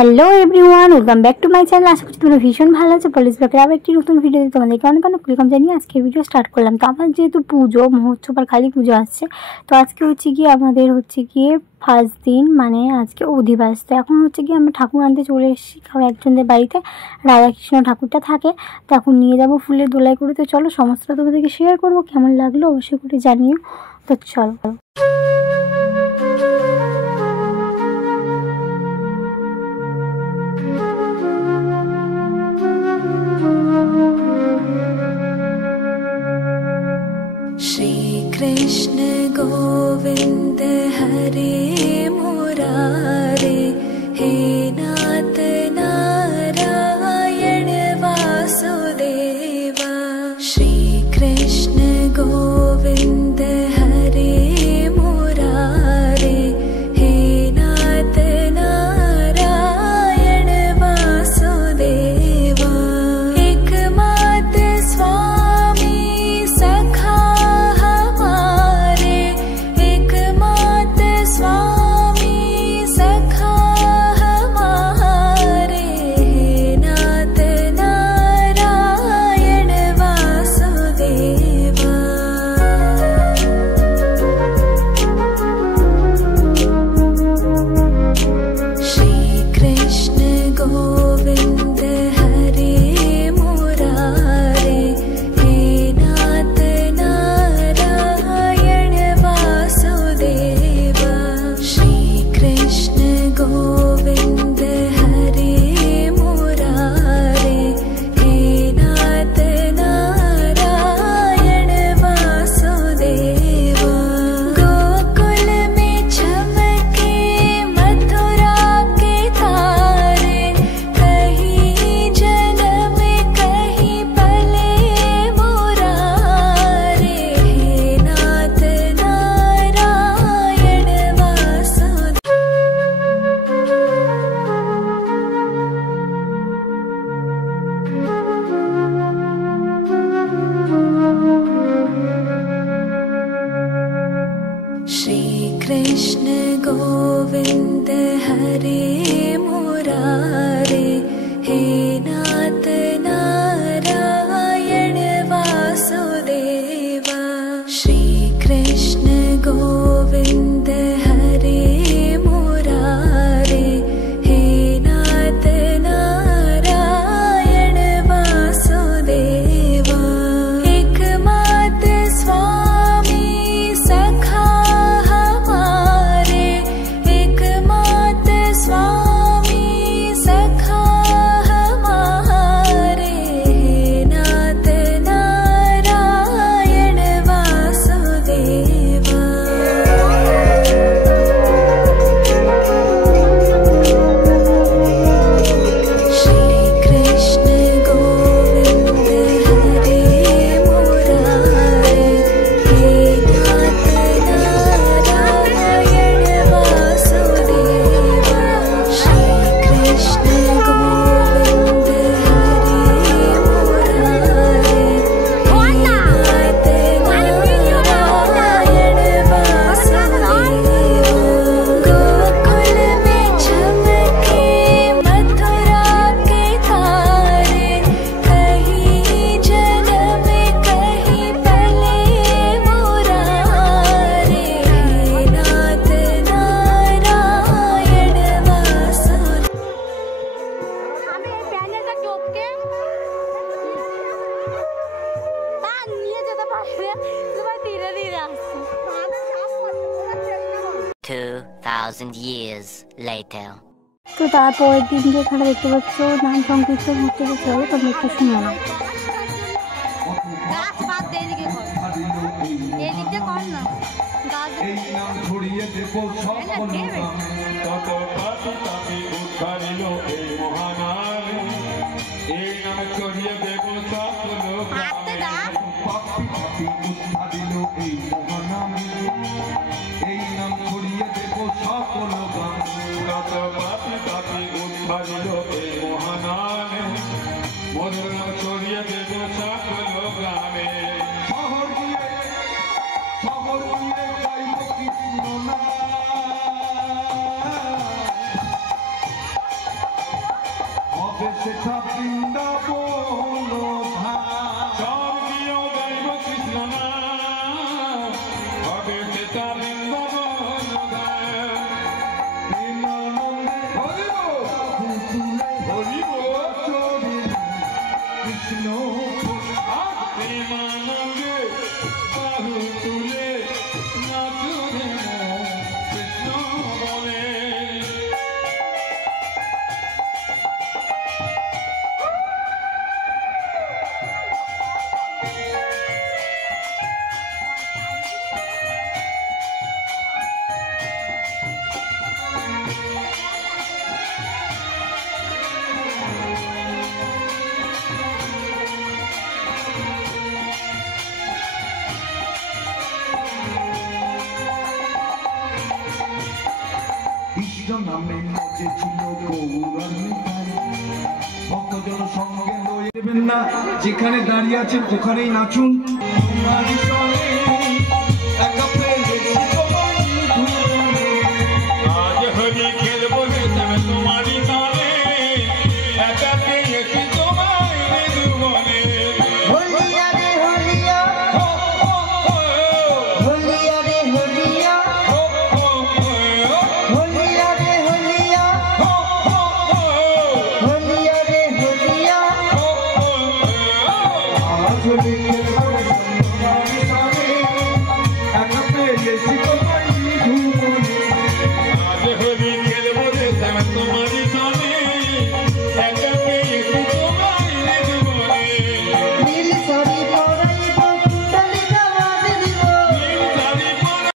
Hello everyone, welcome back to my channel. আশা করছি তোমরা ভীষণ ভালো আছো। পলিশ ব্লগের আবার একটি নতুন ভিডিওতে তোমাদেরকে অনেক অনেক ওয়েলকাম জানিয়ে আজকে ভিডিও স্টার্ট করলাম। তো আমার যেহেতু পুজো মহোৎসব আর কালী পুজো আসছে, তো আজকে হচ্ছে গিয়ে আমাদের ফার্স্ট দিন, মানে আজকে অধিবাস। তো এখন হচ্ছে গিয়ে আমরা ঠাকুর আনতে চলে এসেছি, কারণ একজনদের বাড়িতে রাধাকৃষ্ণ ঠাকুরটা থাকে। তো এখন নিয়ে যাবো ফুলের দোলাই করে। তো চলো সমস্তটা তোমাদেরকে শেয়ার করবো, কেমন লাগলো অবশ্যই করে জানিও। তো চলো। कृष्ण गोविंद हरे मुरारे, हे नाथ नारायण वासुदेवा। श्री कृष्ण गोविंद हरे मुरारे, हे नाथ नारायण वासुदेवा। एकमात्र स्वामी सखा कृष्ण गोविंद हरे मुरारे, हे नाथ नारायण वासुदेवा। श्री कृष्ण गोविंद हरे मुरारे, हे नाथ नारायण वासुदेवा। एकमात्र स्वामी सखा years later. তো তারপরের দিন যেখানে দেখতে পাচ্ছ নাম সংকীর্তন হচ্ছে, চলো তোমরা একটু শুনে নাও। নামে নেচেছিল গৌরাঙ্গিকায় ভক্তজন সঙ্গে লয়ে দেবেন না যেখানে দাঁড়িয়ে আছেন ওখানেই নাচুন তোমারই সঙ্গে একা পেয়েছি তোমায় ধুবনে আজ হরি খেলবো রে তোমারই সঙ্গে একা পেয়েছি তোমায় ধুবনে হলিয়া রে হলিয়া হলিয়া রে হলিয়া হলিয়া রে হলিয়া হলিয়া রে হলিয়া আজ হলি খেলবো রে তোমারই সঙ্গে একা পেয়েছি তোমায় ধুবনে আজ হরি খেলবো রে তোমারই সঙ্গে একা পেয়েছি তোমায় ধুবনে নীল শাড়ি পরাইব কুণ্ডলি জামাত দিব শাড়ি পরা